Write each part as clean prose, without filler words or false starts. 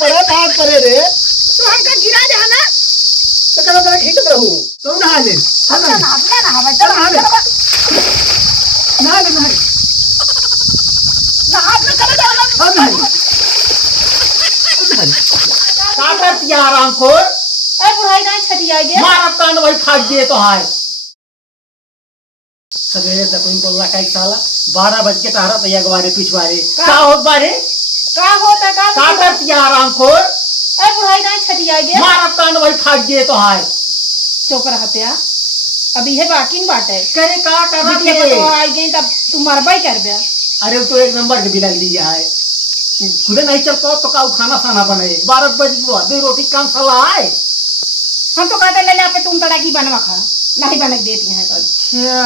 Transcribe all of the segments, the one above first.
बड़ा काम करे रे तो हमका गिरा दे ना तो करा तेरा खींचत रहूं तो नहा ले अच्छा ना भाई चलो नहा ले ना हाथ में करे जाओ का करती है आराम खोर ए बुढ़ाई ना छटी आई गे मारा कान वही फाड़ दिए तो हाय सवेरे दपन को लगा एक साला 12 बज के टहरा तो अगवारे पिछवारे का होत बारे का होता का करती है आराम खोर ए बुढ़ाई ना छटी आई गे मारा कान वही फाड़ दिए तो हाय चुप रह हत्या अभी है बाकी न बाटे करे का करा बिटिया को तो आई गई तब तू मरबई करबे अरे वो तो एक नंबर के बिलाल लिया है खुदे नहीं चल पाओ तो का खाना साना बने 12 बजे को दो रोटी काम साला आए हम तो कहते ले ले पे तुम तड़ा की बनवा खा नहीं बने देती हैं तो अच्छा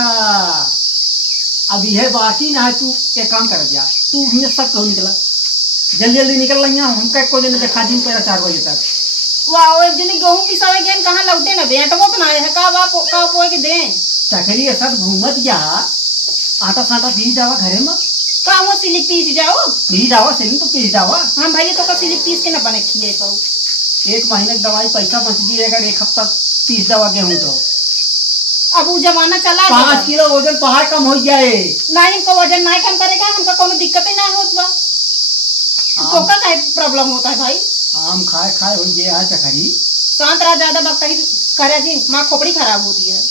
अभी है बाकी ना है तू एक काम कर जा तू हमें सब कहो निकला जल्दी जल्दी निकल रही हम का को दिन देखा दिन पहले 4 बजे तक वाह एक दिन गेहूं पिसावे गेन कहां लौटे ना बेटवो तो ना है का पोए के दे चकरी के साथ घूमत जा आटा साटा पी जावा घरे में का वो सिलिक पीस जाओ पी जावा सेलिंग तो पी जावा हम भाई तो का सिलिक पीस के ना बने खिए पाऊ 1 महीने की दवाई पैसा बच गई अगर 1 हफ्ता पीस जावा गेहूं तो अब वो जमाना चला 5 किलो वजन पहाड़ कम हो जाए नहीं इनका वजन नहीं कम करेगा हमका कोनो दिक्कत ही ना होत बा तो का काय प्रॉब्लम होता है भाई आम खाए खाए हो गया चकरी शांत रहा ज्यादा वक्त ही करे जी मां खोपड़ी खराब होती है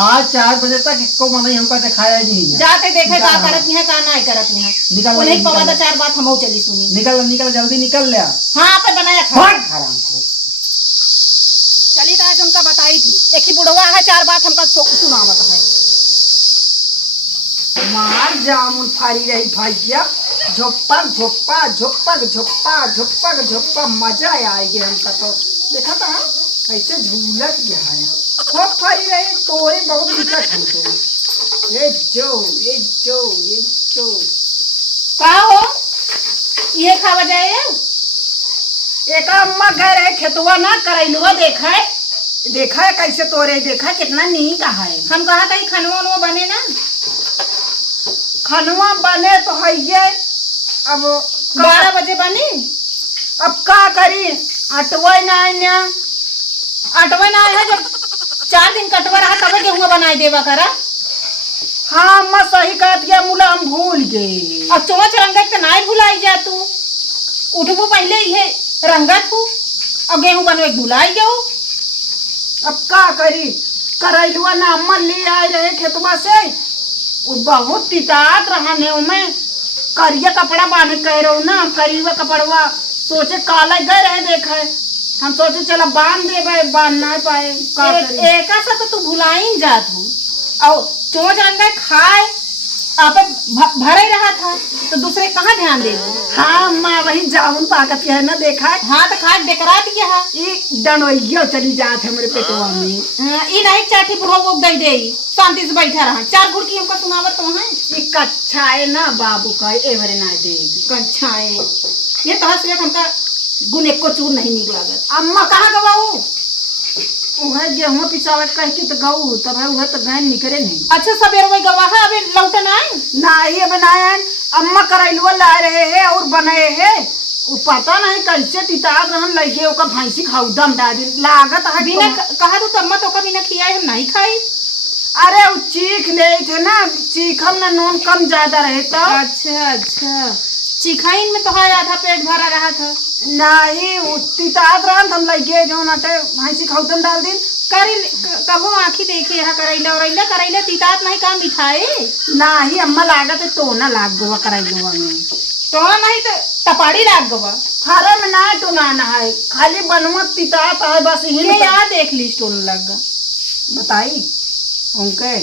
आज 4 बजे तक इसको मनाई हमका दिखाया नहीं है जाते देखे का करत है का ना करत है निकल उन्हें पवा तो 4 बात हमो चली सुनी निकल जल्दी निकल ले हां पे बनाया खा हराम को चली तो आज उनका बताई थी एक ही बुढ़वा है 4 बात हमका सुनावत है मार जामुन फारी रही भैया झोपक झोप्पा झोपक झोप्पा झोपक झोप्पा मजा आएगी हमका तो देखा था कैसे झूलत गया है खूब फारी रही तोरे बहुत दिक्कत हमको ये जो का हो ये खावा जाए एक अम्मा गए रहे खेतवा ना करैलुआ देखा है कैसे तोरे देखा कितना नहीं कहा है हम कहा था खनवा बने ना खनवा बने तो है ये अब 12 बजे बने अब का करी अटवा ना है जब 4 दिन कटवा रहा तब गेहूं बनाई देवा करा हाँ मैं सही कह दिया मुला हम भूल गए और चोंच रंगत के नाई भुलाई जा तू उठबो पहले ये रंगत हूँ और गेहूं बनवे भुलाई गयो अब का करी करैलुआ ना अम्मा ले आए रहे खेतवा से वो बहुत तितात रहने में करिया कपड़ा बांधे कह रहे हो ना करिया कपड़वा सोचे काला गए रहे देखे हम सोचे चला बांध दे बांध ना पाए एक सा तो तू भुलाई जात हूँ और चोंच रंगत खाए आप भरे रहा था तो दूसरे कहाँ ध्यान दे हाँ माँ वही जामुन पाकत है ना देखा हाँ तो खा डेकरा दिया है ये डनोइयो चली जात है मेरे पेटवा में ई नहीं चाठी बुढ़ो वो दे दे शांति से बैठा रहा 4 गुड़ की हमको सुनावत तो है ये कच्चा है ना बाबू का एवरे ना दे कच्चा है ये तो हंस हमका गुण एको चूर नहीं निक लागत अम्मा कहाँ गवाऊ वह गेहूं पिसावट कह के तो गऊ तब है वह तो गैन निकले नहीं अच्छा सबेर वही गवा है अबे लौटन आए नहीं बनाए अम्मा करैलुआ ला रहे हैं और बनाए हैं वो पता नहीं कैसे तिताब रहन लगे ओका भैंसी खाऊ दम डाल लागत है बिना कहा तो तम्मा तो कभी ना खियाए हम नहीं खाई अरे वो चीख ले थे ना चीखम ना नून कम ज्यादा रहे तो अच्छा चिखाइन में तो है आधा पेट भरा रहा था नहीं वो तिताब रहन हम लगे जो नटे भैंसी खाऊ दम डाल दिन करी कबो आँखी देखे यहाँ करैला तितात नहीं का मिठाई नहीं अम्मा लागत है तो ना लाग गोवा करैलुआ में तो नहीं तो टपाड़ी लाग गवा हरे में ना तो ना है खाली बनवा तितात है बस ये यहाँ देख ली स्टोन लग बताई उनके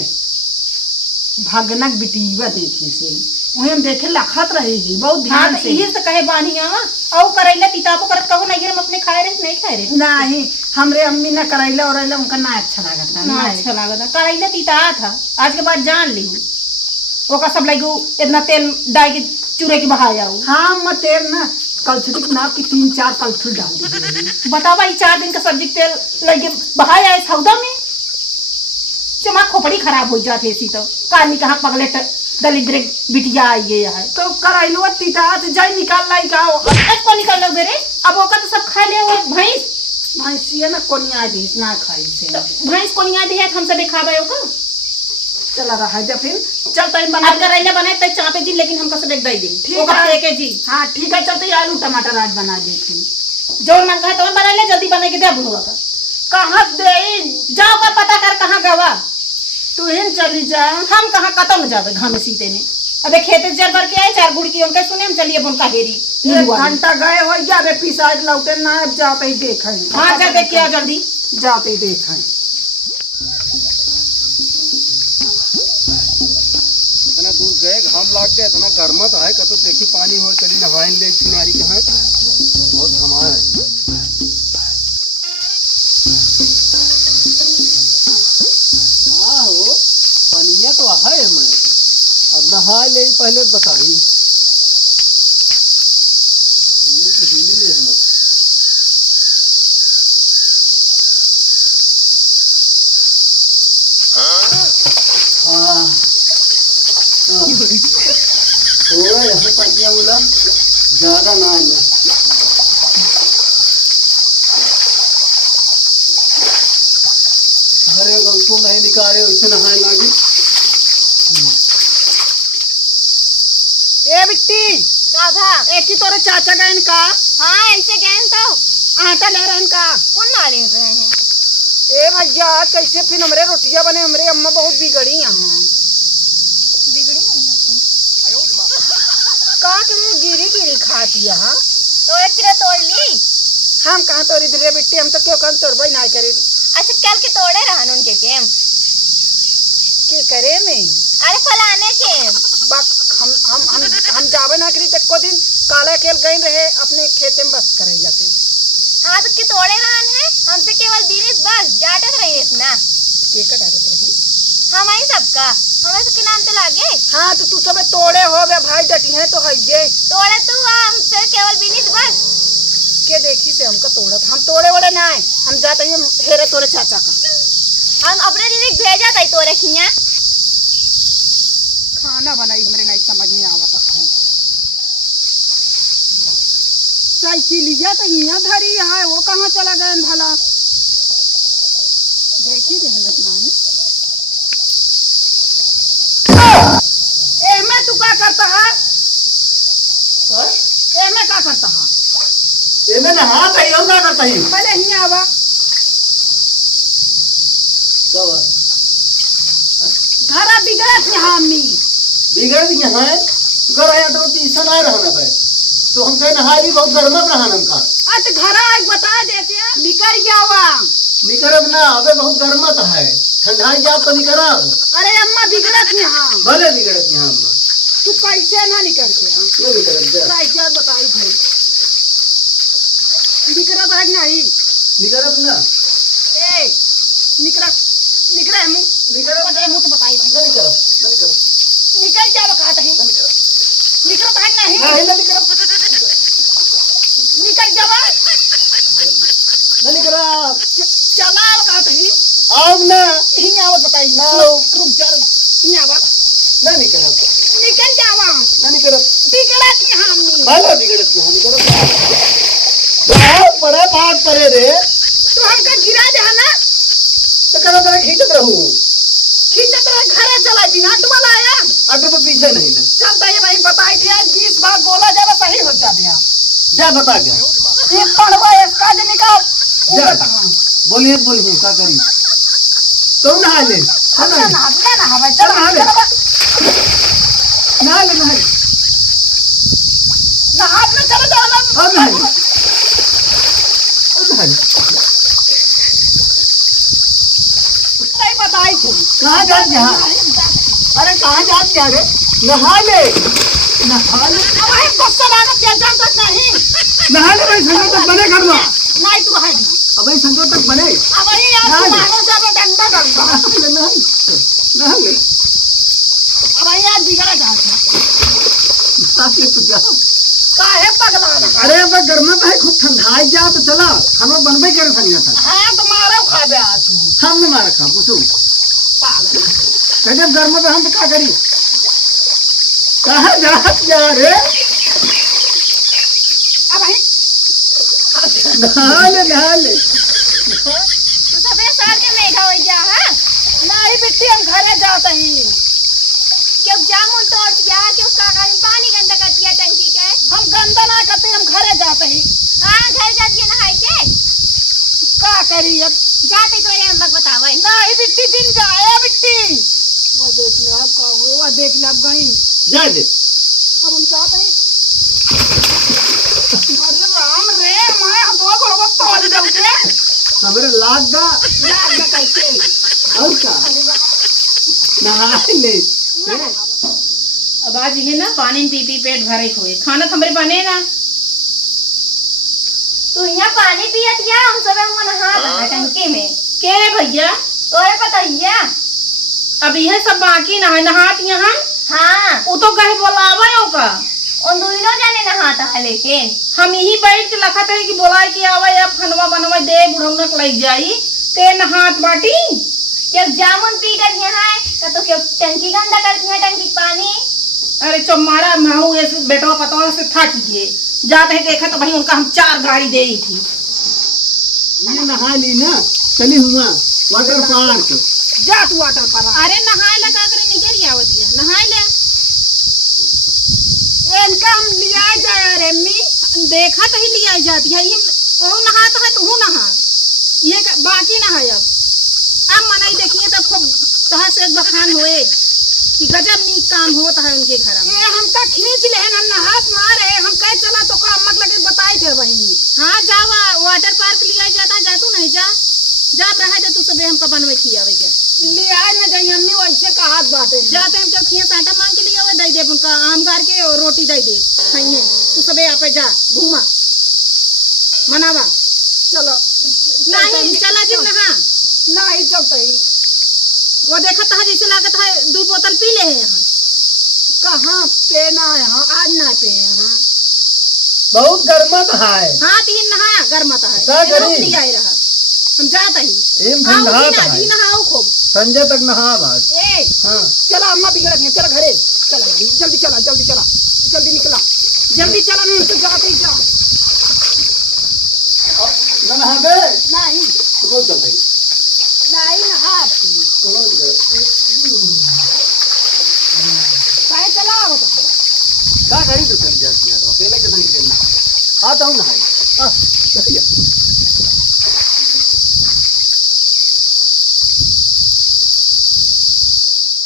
भगनक बिटिया देखे से वही हम देखे लखत रहे ही बहुत ध्यान से यही से कहे बानिया और करैला तिताबो करत कहो नहीं हम अपने खाए रहे नहीं खाए रहे नहीं हमरे अम्मी ना करैला और उनका ना अच्छा लागत ना अच्छा लागत करैला तिता था आज के बाद जान ली ओका सब लगे इतना तेल डाल के चूरे के बहा जाऊ हाँ मैं तेल ना कलछुल ना की 3-4 कलछुल डाल दी बतावा ये 4 दिन का सब्जी तेल लगे बहाया है सौदा में चमा खोपड़ी खराब हो जाती थी तो कानी कहाँ पगले दलिद्र बिटिया आई है। तो करैलुआ तितात जाई निकाल लाई का को निकल दे रे, अब ओका तो सब खा ले वो भैंस। भैंसिया ना कोनिया दिस ना खाई से तो भैंस को नहीं है हम सब खाबे ओका। चला रहा है फिर चलता इन बना अब करैला बनाए त चापे जी, लेकिन हमका सब एक दे दे ठीक ओका है। के जी हाँ ठीक है, चलते आलू टमाटर आज बना दे फिर। जो मन कहे तो बना ले, जल्दी बना के दे बुढ़वा का। कहाँ दे जाओ का पता कर कहाँ गवा। तू हिन चली जा। हम कहाँ कतम जावे घाम सीते में। अबे खेते जर भर के आए 4 गुड़ की उनका सुने हम चलिए उनका हेरी 1 घंटा गए हो जाबे पिसाज लौटे ना जाते ही देखें। हाँ जा देख के आओ जल्दी। जाते ही देखें। इतना दूर गए घाम लाग गए, इतना गर्मत है कतो देखी पानी हो चली नहाइन ले किनारी के हैं, बहुत घमा है। हाँ हो पानिया तो है, मैं अब नहा ले पहले बताई हाँ थोड़ा यहाँ पानिया बोला ज्यादा ना है। अरे उसको नहीं निकाले वैसे नहाए लागे। ए बिट्टी का था? एक ही तोरे चाचा गए इनका हाँ ऐसे गए तो आटा ले रहे इनका। कौन मारे रहे हैं? ए भैया कैसे फिर हमरे रोटियां बने, हमरे अम्मा बहुत बिगड़ी यहाँ। बिगड़ी नहीं है का के मुँह गिरी गिरी खाती है। तो एक किलो तोड़ ली। हम कहाँ तोड़ी रे बिट्टी, हम तो क्यों कहीं तोड़बे ना करे। अच्छा कल के तोड़े रहन उनके केम की करे में अरे फलाने के बक हम जावे ना करी तक को दिन काला खेल गए रहे अपने खेते में बस करे जाके। हाँ तो के तोड़े रहन है हमसे केवल दिनेश बस डांटत रही ना। के का डांटत रही हमारी सबका हमें सबके नाम तो लागे। हाँ तो तू सब तोड़े हो गए भाई डटी है तो है ये तोड़े तो हमसे केवल दिनेश बस के देखी से हमका तोड़त। हम तोड़े वोड़े ना है, हम जाते हैं हेरे तोरे चाचा का। हम अपने दीदी भेजा था तोड़े खिया खाना बनाई हमरे नहीं समझ में आवत है। साइकिलिया तो यहाँ धरी है, वो कहाँ चला गए भला देखी दे ए मैं तू क्या करता है? ए मैं क्या करता है? ये मैं नहा चाहिए और क्या करता ही पहले ही आवा कब घरा बिगड़त यहाँ अम्मी बिगड़ दिए हैं घर आया तो पीछा ना रहना भाई, तो हम कहे नहा ली बहुत गर्मत रहा हमका। आज घरा आज बता देते हैं निकल जावा। निकरब ना अबे बहुत गर्मत है, ठंडा जा तो निकरब। अरे अम्मा बिगड़त यहाँ भले बिगड़त यहाँ अम्मा तू कैसे ना निकल के नहीं निकरब जा क्या बताई थे निकरत है नहीं निकरब ना ए निकरा निकरा मुँह निकरब बताए मुँह तो बताई भाई ना निकरब ना निकरब निकल जावा कहा था ना निकरब निकरत है नहीं नहीं ना निकरब निकल जावा ना निकरब चला कहा था अब ना ही आवत बताई ना रुक जा ही आवा ना निकरब निकल जावा ना निकरब बिगड़त यहाँ अम्मी भले बिगड़त यहाँ निकरब बड़े बात करे रे तो हमका गिरा जा ना तो करो तेरा खींचत रहूं खींचत रहे घरे चला बिना तो वाला आया अगर तो पीछे नहीं ना चलता है भाई बताई थी आज 20 बार बोला जाए सही हो जाते हैं। जा बता क्या एक पढ़वा इसका जो निकाल जा बोलिए बोलिए क्या करी तो नहा ले अच्छा ना भाई चल नहा ले नहा ले नहा ले ना हाथ में चले जाओ ना अब नहा ले अब नहा ले नहीं बताई थी कहाँ जात यहाँ अरे कहाँ जात क्या रे नहा ले नहा ले अब है गुस्सा आना क्या जानता नहीं नहा ले भाई संगत तक बने कर दो नहीं तू है ना अब भाई संगत तक बने अब ये यार नहा ले। मानो से अब डंडा डंडा नहा ले अब ये आज बिगड़ा जाता नहा ले तू जा काहे पगला ना अरे अब गर्मत है खूब ठंडा जा तो चला हम बनबे करे संगत हां तो मारो खाबे आ तू हम न मार खा पूछो पागल कहते गर्म पे हम तो क्या करी कहाँ जा रे? अब भाई नहा ले। तू सबे साल के मेघा हो जा हां नहीं बिट्टी हम घरे जाते ही क्यों जामुन तोड़ दिया क्यों काका पानी गंदा कर दिया टंकी के हम गंदा ना करते हम घरे जाते ही हां घर जा के नहाई के का करी अब जाते तो ये हम बतावे नहीं बिट्टी दिन जाए बिट्टी वो देख ले अब का हुए वो देख ले अब गई जा दे। अब हम जाते ही अरे राम रे मैं दो गोड़वा तोड़ दे हमरे लाग गा कैसे और का नहा ले। अब आज ये ना पानी पी पी पेट भरे खोए खाना तो हमरे बने ना तू यहाँ पानी पियत या हम सब हम नहा टंकी में के भैया तोरे पतैया अब यह सब बाकी ना है नहात यहाँ हाँ वो तो कहे बोलावे का उन दोनों जाने नहाता है लेकिन हम यही बैठ के लखत है कि बोलाए कि आवे अब खनवा बनवा दे बुढ़ौनक लग जाई ते नहात बाटी क्यों जामुन पी कर यहाँ है तो क्यों टंकी गंदा करती है टंकी पानी अरे चमारा महू ऐसे बेटवा पतवा से थक गए जाते हैं देखा तो भाई उनका हम 4 गाड़ी दे ही थी ये नहा ली ना चली हुआ वाटर पार्क। जा तू वाटर पर अरे नहाए लगा कर निकल आवत है नहाए ले इनका हम लिया जाए रे अम्मी देखा तो ही लिया जाती है ये वो नहाता है तो हूँ नहा ये बाकी ना है अब मनाई देखिए तब खूब तह से बखान होए कि गजब नीक काम होता है उनके घर में। ये हमका खींच ले हम हाथ मारे हम कह चला तो का अम्मक लगे बताए थे वही हाँ जावा वाटर पार्क लिया जाता है जातू नहीं जा जा रहा है तू सबे हमका बनवे खियावे के लिया न जाई अम्मी वैसे का हाथ बाटे जाते हम क्यों खिया साटा मांग के लिए दे दे उनका आम गार के और रोटी दे दे खाइए तू सबे यहाँ पे जा घूमा मनावा चलो नहीं चला जी नहा नहीं चलते ही वो देखा था जैसे लागत है 2 बोतल पी ले हैं यहाँ कहाँ पेना है हाँ आज ना पे यहाँ बहुत गर्मत है। हाँ तीन नहा गर्मत है क्या ये रोक करी? लिया ही रहा हम जाता ही एम आओ ठंडा जी ना है। जी नहाओ खूब संजय तक नहा बस। ए हाँ चला अम्मा बिगड़ गई चला घरे चला जल्दी चला जल्दी निकला जल्दी चला नहीं तो जाते ही जा नहा बे नहीं तो चल भाई नहीं नहा काहे चला बता क्या करी तो चली जाती है तो अकेले कैसे निकलना आता हूँ नहाए चलिए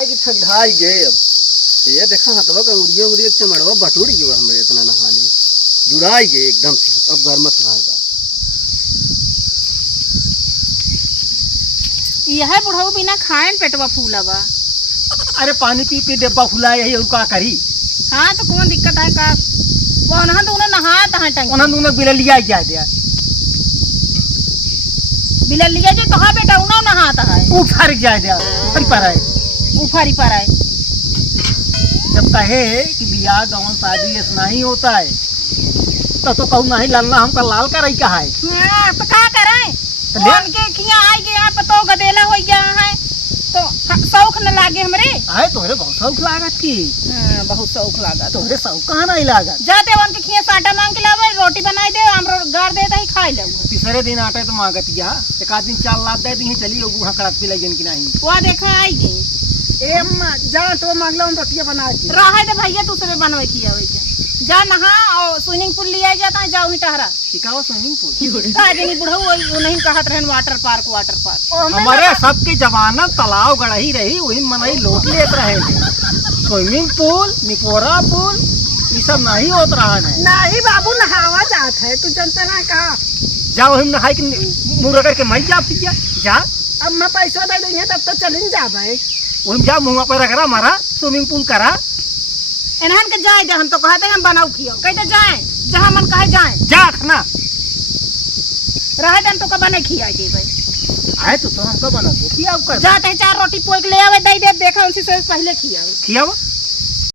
कि ठंडा गए अब ये देखा हथवा का उड़िया चमड़वा बटूर गए हमारे इतना नहाने जुड़ाई गए एकदम से अब गर्मत नहाएगा। यह बुढ़ऊ बिना खाए पेटवा फूलावा अरे पानी पी पी डिब्बा फुलाए यही और का करी हाँ तो कौन दिक्कत है का वो नहा तो उन्हें नहाता है टंकी उन्होंने उन्हें बिल लिया जा दिया बिल लिया जो तो हाँ बेटा उन्हें नहाता है उफर जा दिया उफर पर है उफारी पर आए जब कहे कि बियाह गवन शादी ऐसा नहीं होता है तो कहूँ नहीं लालना हमका लाल का रही कहा है हाँ, तो क्या करें तो ले। उनके खिया आई गया पतो गदेला हो गया है तो शौक न लागे हमरे आए तोहरे बहुत शौक लागत की बहुत शौक लागा तोहरे शौक कहाँ नहीं लागत जाते उनके खिया साटा मांग के लावे रोटी बनाई दे हम गाड़ देता ही खाई ले तीसरे दिन आटे तो मांगत या एक आध दिन चाल लाद दे दी चलिए बूढ़ा कड़क पी लगी कि नहीं वो देखा आई गई ए अम्मा जा तो मांग लो रोटियां बना के रहा है तो भैया तू सबे बनवे खिया के जा नहा और स्विमिंग पूल लिया जाता है जाओ ही टहरा सिखाओ स्विमिंग पूल काजनी बुढ़ऊ वो नहीं कहत रहन वाटर पार्क हमारे सबकी जमानत तालाब गढ़ही रही वही मनई लोट लेत रहे स्विमिंग पूल निपोरा पूल ये सब नहीं होत रहा है नहीं बाबू नहावा जात है तू जनता ना कहा जाओ हम नहाई के मुँह रगड़ के मई जा फिर जा अब मैं पैसा दे देंगे तब तो चलिन जा भाई वही जा मुँह पर रगड़ा मारा स्विमिंग पूल करा एनहन के जाए दे हम तो कहते हम बनाऊ खियो कहते जाए जहाँ मन कहे जाए जा ना रहे दिन तो कब नहीं खिया दे भाई आए तो हमको बना दो खियाओ कर जाते हैं 4 रोटी पोई के ले आवे दे दे देखा उनसे से पहले खिया खियाओ